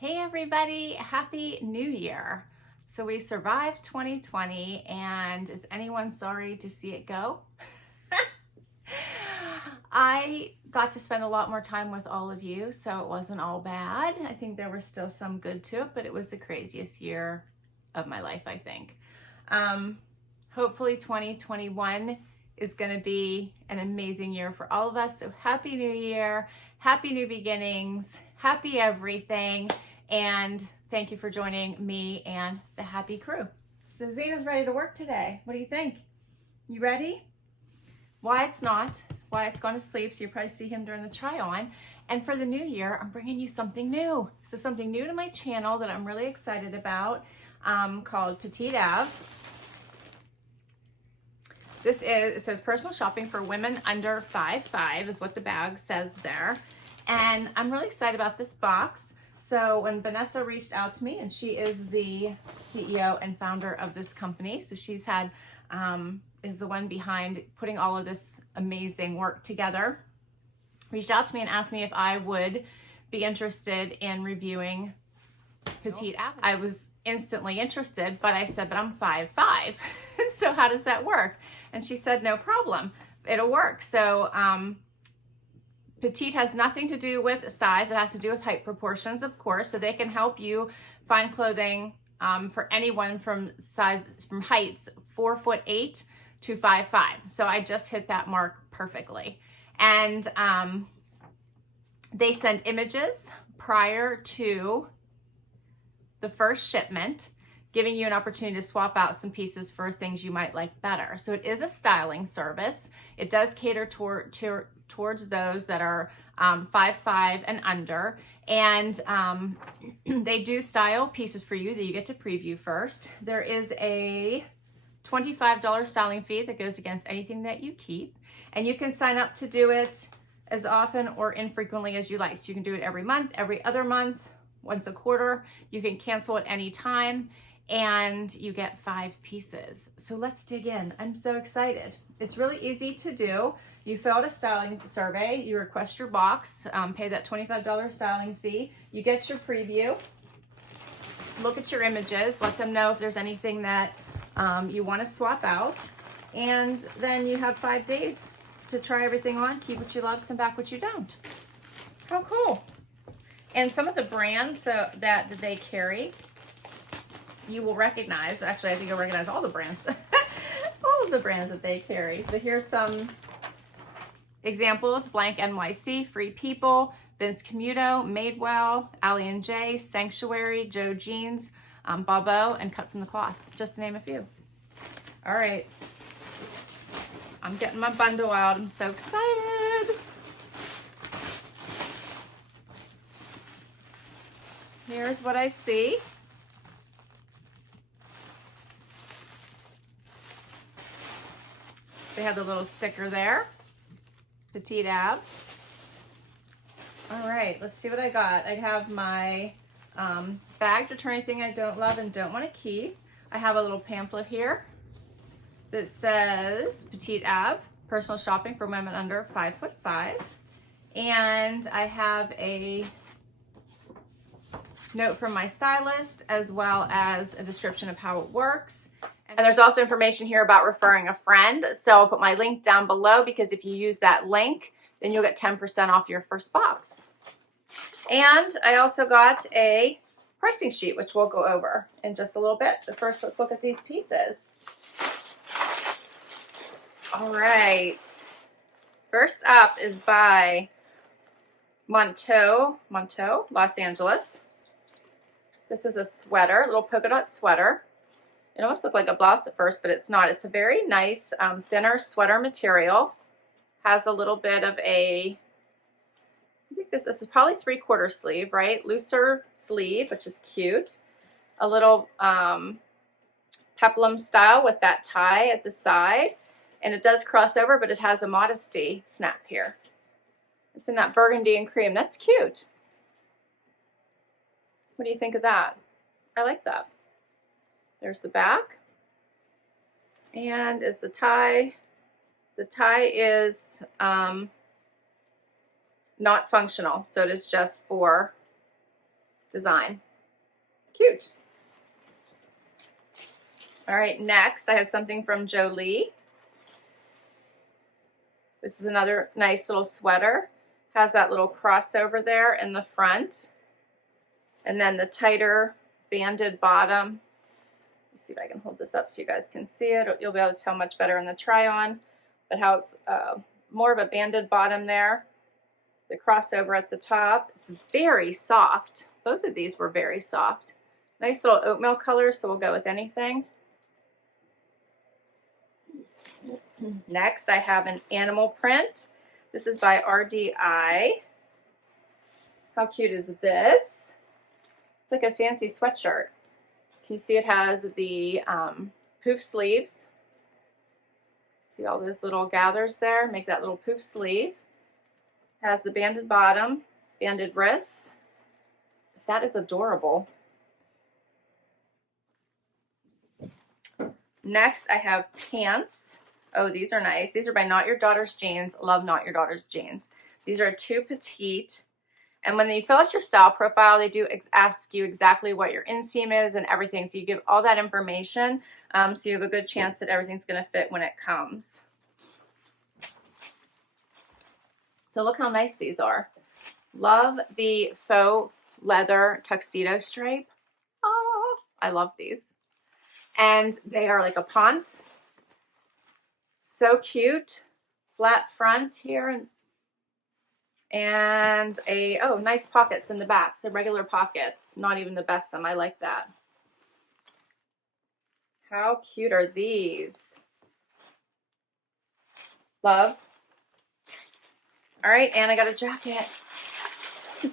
Hey everybody, Happy New Year. So we survived 2020 and is anyone sorry to see it go? I got to spend a lot more time with all of you, so it wasn't all bad. I think there was still some good to it, but it was the craziest year of my life, I think. Hopefully 2021 is going to be an amazing year for all of us. So Happy New Year, happy new beginnings, happy everything. And thank you for joining me and the happy crew. So Zena's ready to work today. What do you think? You ready? Wyatt's not. Wyatt's gone to sleep, so you'll probably see him during the try on. And for the new year, I'm bringing you something new. So something new to my channel that I'm really excited about, called Petite Ave. It says personal shopping for women under 5'5" is what the bag says there. And I'm really excited about this box. So when Vanessa reached out to me, and she is the CEO and founder of this company, so she's had, is the one behind putting all of this amazing work together, reached out to me and asked me if I would be interested in reviewing Petite Ave. I was instantly interested, but I said, but I'm 5'5", so how does that work? And she said, no problem, it'll work. So petite has nothing to do with size. It has to do with height proportions, of course. So they can help you find clothing for anyone from heights 4'8" to 5'5". So I just hit that mark perfectly. And they send images prior to the first shipment, giving you an opportunity to swap out some pieces for things you might like better. So it is a styling service. It does cater towards those that are 5'5" and under. And they do style pieces for you that you get to preview first. There is a $25 styling fee that goes against anything that you keep. And you can sign up to do it as often or infrequently as you like. So you can do it every month, every other month, once a quarter. You can cancel at any time, and you get 5 pieces. So let's dig in. I'm so excited. It's really easy to do. You fill out a styling survey, you request your box, pay that $25 styling fee, you get your preview, look at your images, let them know if there's anything that you want to swap out, and then you have 5 days to try everything on, keep what you love, send back what you don't. How cool. And some of the brands that they carry, you will recognize. Actually, I think you'll recognize all the brands. All of the brands that they carry. So here's some examples: BlankNYC, Free People, Vince Camuto, Madewell, Allie & J, Sanctuary, Joe Jeans, Bobo, and Cut from the Cloth, just to name a few. All right. I'm getting my bundle out. I'm so excited. Here's what I see. They have the little sticker there. Petite Ave. All right, let's see what I got. I have my bag to return anything I don't love and don't want to keep. I have a little pamphlet here that says Petite Ave, personal shopping for women under 5'5". And I have a note from my stylist, as well as a description of how it works. And there's also information here about referring a friend. So I'll put my link down below, because if you use that link, then you'll get 10% off your first box. And I also got a pricing sheet, which we'll go over in just a little bit. But first, let's look at these pieces. All right. First up is by Monteau, Los Angeles. This is a sweater, a little polka dot sweater. It almost looked like a blouse at first, but it's not. It's a very nice thinner sweater material. Has a little bit of a, I think this is probably 3/4 sleeve, right? Looser sleeve, which is cute. A little peplum style with that tie at the side. And it does cross over, but it has a modesty snap here. It's in that burgundy and cream. That's cute. What do you think of that? I like that. There's the back. And is the tie. The tie is not functional, so it is just for design. Cute. All right, next I have something from Jolie. This is another nice little sweater. Has that little crossover there in the front. And then the tighter banded bottom. Let's see if I can hold this up so you guys can see it. You'll be able to tell much better in the try on. But how it's more of a banded bottom there. The crossover at the top. It's very soft. Both of these were very soft. Nice little oatmeal color, so we'll go with anything. Next, I have an animal print. This is by RDI. How cute is this? It's like a fancy sweatshirt. Can you see it has the poof sleeves? See all those little gathers there? Make that little poof sleeve. Has the banded bottom, banded wrists. That is adorable. Next, I have pants. Oh, these are nice. These are by Not Your Daughter's Jeans. Love Not Your Daughter's Jeans. These are too petite. And when you fill out your style profile, they do ask you exactly what your inseam is and everything. So you give all that information, so you have a good chance that everything's going to fit when it comes. So look how nice these are. Love the faux leather tuxedo stripe. Oh, I love these. And they are like a pant. So cute. Flat front here. And oh, nice pockets in the back. So regular pockets. Not even the best some. I like that. How cute are these? Love. All right, and I got a jacket. Yay!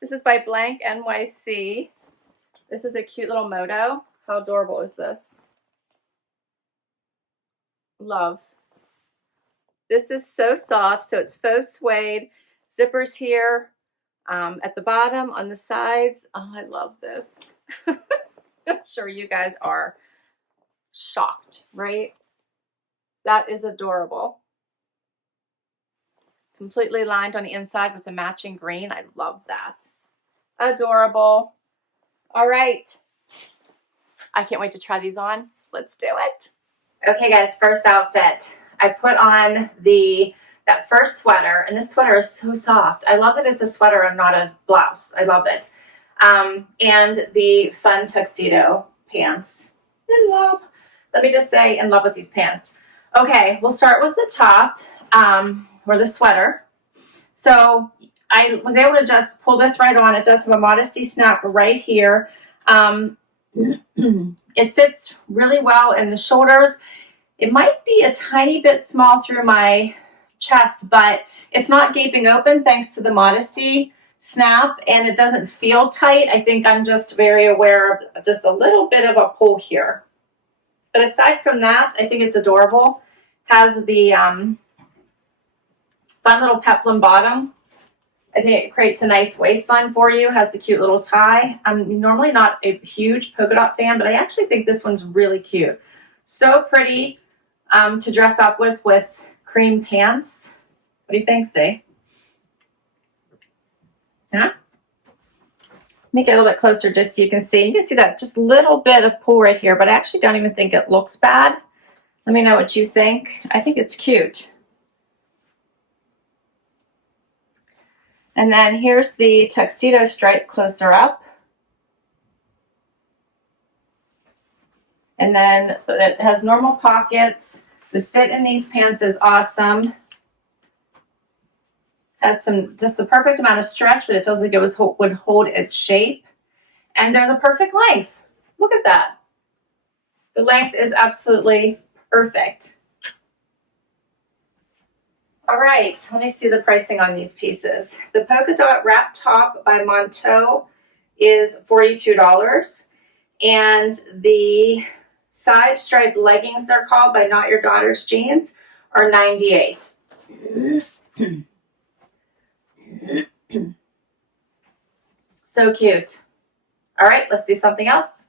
This is by BlankNYC. This is a cute little moto. How adorable is this? Love. This is so soft, so it's faux suede. Zippers here at the bottom, on the sides. Oh, I love this. I'm sure you guys are shocked, right? That is adorable. Completely lined on the inside with a matching green. I love that. Adorable. All right. I can't wait to try these on. Let's do it. Okay, guys, first outfit. I put on that first sweater, and this sweater is so soft. I love that it's a sweater and not a blouse. I love it. And the fun tuxedo pants. In love. Let me just say, in love with these pants. Okay, we'll start with the top, or the sweater. So I was able to just pull this right on. It does have a modesty snap right here. It fits really well in the shoulders. It might be a tiny bit small through my chest, but it's not gaping open thanks to the modesty snap, and it doesn't feel tight. I think I'm just very aware of just a little bit of a pull here. But aside from that, I think it's adorable. Has the fun little peplum bottom. I think it creates a nice waistline for you. Has the cute little tie. I'm normally not a huge polka dot fan, but I actually think this one's really cute. So pretty to dress up with cream pants. What do you think, Zay? Huh? Make it a little bit closer just so you can see. You can see that just little bit of pull right here, but I actually don't even think it looks bad. Let me know what you think. I think it's cute. And then here's the tuxedo stripe closer up. And then it has normal pockets. The fit in these pants is awesome. Has just the perfect amount of stretch, but it feels like it would hold its shape. And they're the perfect length. Look at that. The length is absolutely perfect. All right, let me see the pricing on these pieces. The polka dot wrap top by Monteau is $42. And the side stripe leggings, they're called, by Not Your Daughter's Jeans, are $98. So cute. All right, let's do something else.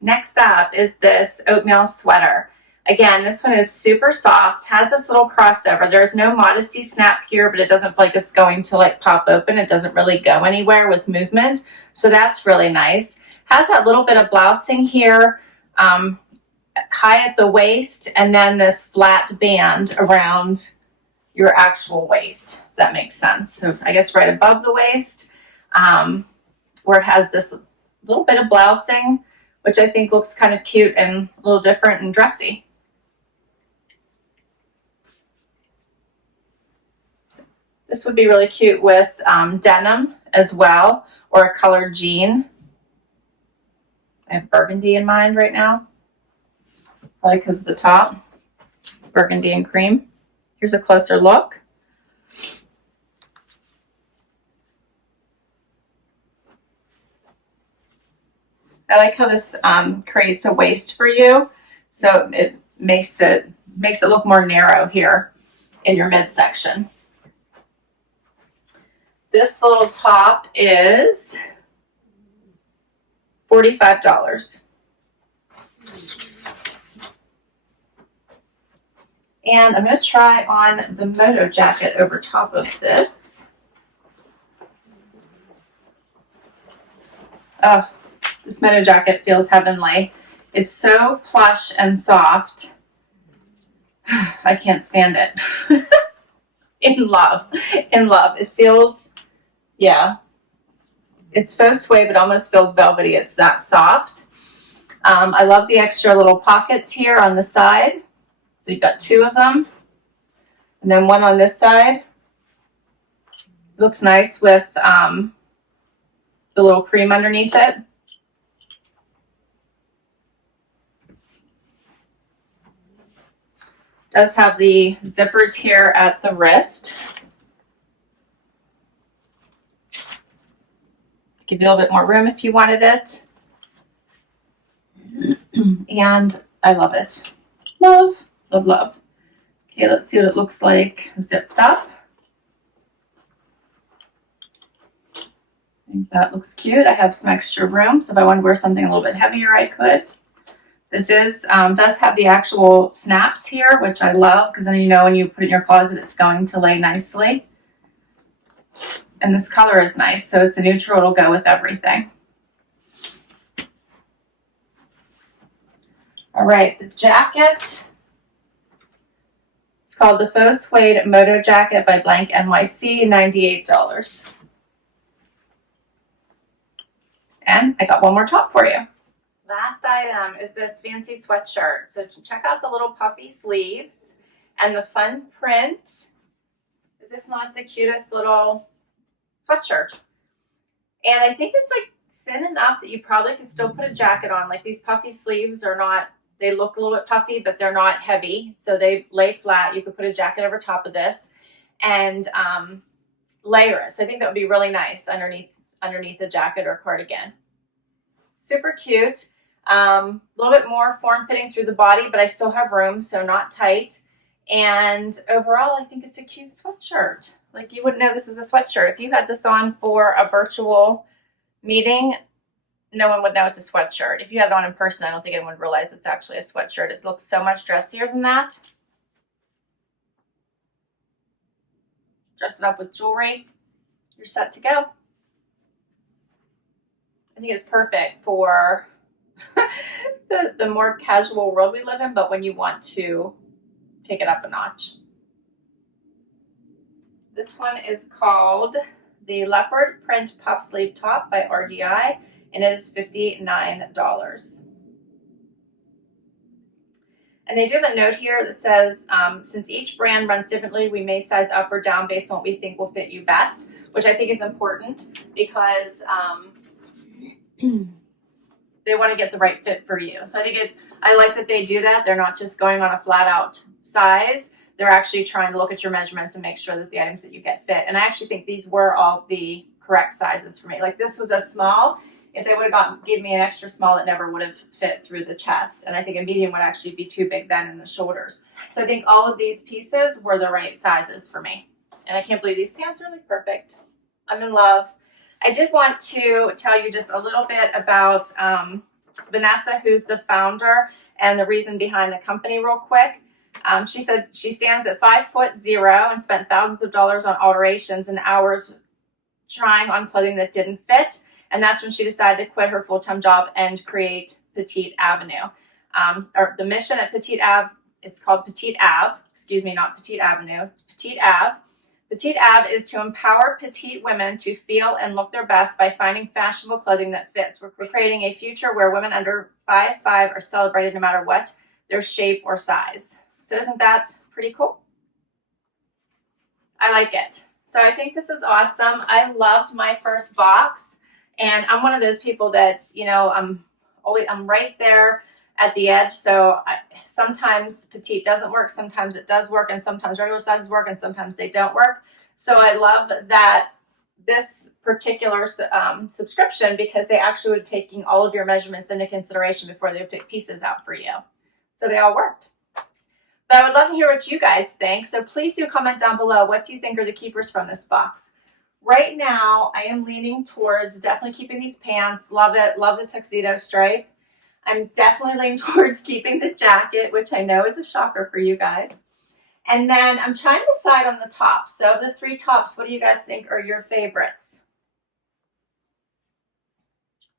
Next up is this oatmeal sweater. Again, this one is super soft, has this little crossover. There's no modesty snap here, but it doesn't feel like it's going to like pop open. It doesn't really go anywhere with movement. So that's really nice. Has that little bit of blousing here, high at the waist, and then this flat band around your actual waist, if that makes sense. So I guess right above the waist, where it has this little bit of blousing, which I think looks kind of cute and a little different and dressy. This would be really cute with denim as well, or a colored jean. I have burgundy in mind right now, probably because of the top, burgundy and cream. Here's a closer look. I like how this creates a waist for you, so it makes it look more narrow here in your midsection. This little top is $45. And I'm going to try on the Moto Jacket over top of this. Oh, this Moto Jacket feels heavenly. It's so plush and soft. I can't stand it. In love. It feels, yeah, it's faux suede, but almost feels velvety. It's that soft. I love the extra little pockets here on the side. So you've got two of them, and then one on this side. Looks nice with the little cream underneath it. Does have the zippers here at the wrist. Give you a little bit more room if you wanted it. And I love it. Love. Love, love. Okay, let's see what it looks like zipped up. I think that looks cute. I have some extra room, so if I want to wear something a little bit heavier, I could. This is does have the actual snaps here, which I love, because then you know when you put it in your closet, it's going to lay nicely. And this color is nice, so it's a neutral. It'll go with everything. All right, the jacket. It's called the Faux Suede Moto Jacket by BlankNYC, $98. And I got one more top for you. Last item is this fancy sweatshirt. So check out the little puffy sleeves and the fun print. Is this not the cutest little sweatshirt? And I think it's like thin enough that you probably could still put a jacket on. Like these puffy sleeves are not, they look a little bit puffy, but they're not heavy. So they lay flat. You could put a jacket over top of this and layer it. So I think that would be really nice underneath a jacket or cardigan. Super cute. A little bit more form-fitting through the body, but I still have room, so not tight. And overall, I think it's a cute sweatshirt. Like, you wouldn't know this is a sweatshirt. If you had this on for a virtual meeting, no one would know it's a sweatshirt. If you had it on in person, I don't think anyone would realize it's actually a sweatshirt. It looks so much dressier than that. Dress it up with jewelry. You're set to go. I think it's perfect for the more casual world we live in, but when you want to take it up a notch. This one is called the Leopard Print Puff Sleeve Top by RDI, and it is $59. And they do have a note here that says, since each brand runs differently, we may size up or down based on what we think will fit you best, which I think is important because they want to get the right fit for you. So I like that they do that. They're not just going on a flat out size. They're actually trying to look at your measurements and make sure that the items that you get fit. And I actually think these were all the correct sizes for me. Like this was a small. If they would have given me an extra small, it never would have fit through the chest. And I think a medium would actually be too big then in the shoulders. So I think all of these pieces were the right sizes for me. And I can't believe these pants are like perfect. I'm in love. I did want to tell you just a little bit about Vanessa, who's the founder and the reason behind the company, real quick. She said she stands at 5'0" and spent thousands of dollars on alterations and hours trying on clothing that didn't fit. And that's when she decided to quit her full-time job and create Petite Avenue. Or the mission at Petite Ave, it's called Petite Ave, excuse me, not Petite Avenue, it's Petite Ave. Petite Ave is to empower petite women to feel and look their best by finding fashionable clothing that fits. We're creating a future where women under 5'5" are celebrated no matter what their shape or size. So isn't that pretty cool? I like it. So I think this is awesome. I loved my first box, and I'm one of those people that, you know, I'm right there at the edge. So sometimes petite doesn't work, sometimes it does work, and sometimes regular sizes work, and sometimes they don't work. So I love that this particular subscription, because they actually were taking all of your measurements into consideration before they would pick pieces out for you. So they all worked. But I would love to hear what you guys think. So please do comment down below. What do you think are the keepers from this box? Right now, I am leaning towards definitely keeping these pants. Love it. Love the tuxedo stripe. I'm definitely leaning towards keeping the jacket, which I know is a shocker for you guys. And then I'm trying to decide on the tops. So of the 3 tops, what do you guys think are your favorites?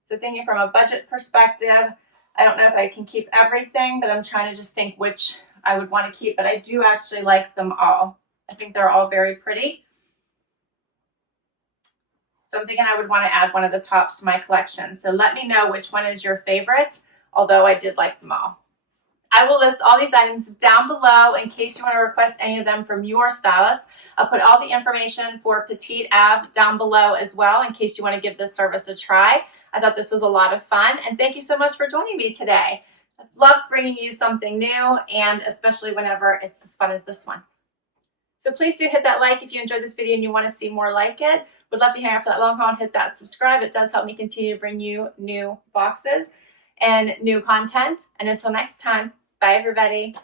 So thinking from a budget perspective, I don't know if I can keep everything, but I'm trying to just think which I would want to keep. But I do actually like them all. I think they're all very pretty. So I'm thinking I would want to add one of the tops to my collection. So let me know which one is your favorite, although I did like them all. I will list all these items down below in case you want to request any of them from your stylist. I'll put all the information for Petite Ave down below as well in case you want to give this service a try. I thought this was a lot of fun, and thank you so much for joining me today. I love bringing you something new, and especially whenever it's as fun as this one. So please do hit that like if you enjoyed this video and you want to see more like it. Would love to hang out for that long haul and hit that subscribe. It does help me continue to bring you new boxes and new content. And until next time, bye everybody.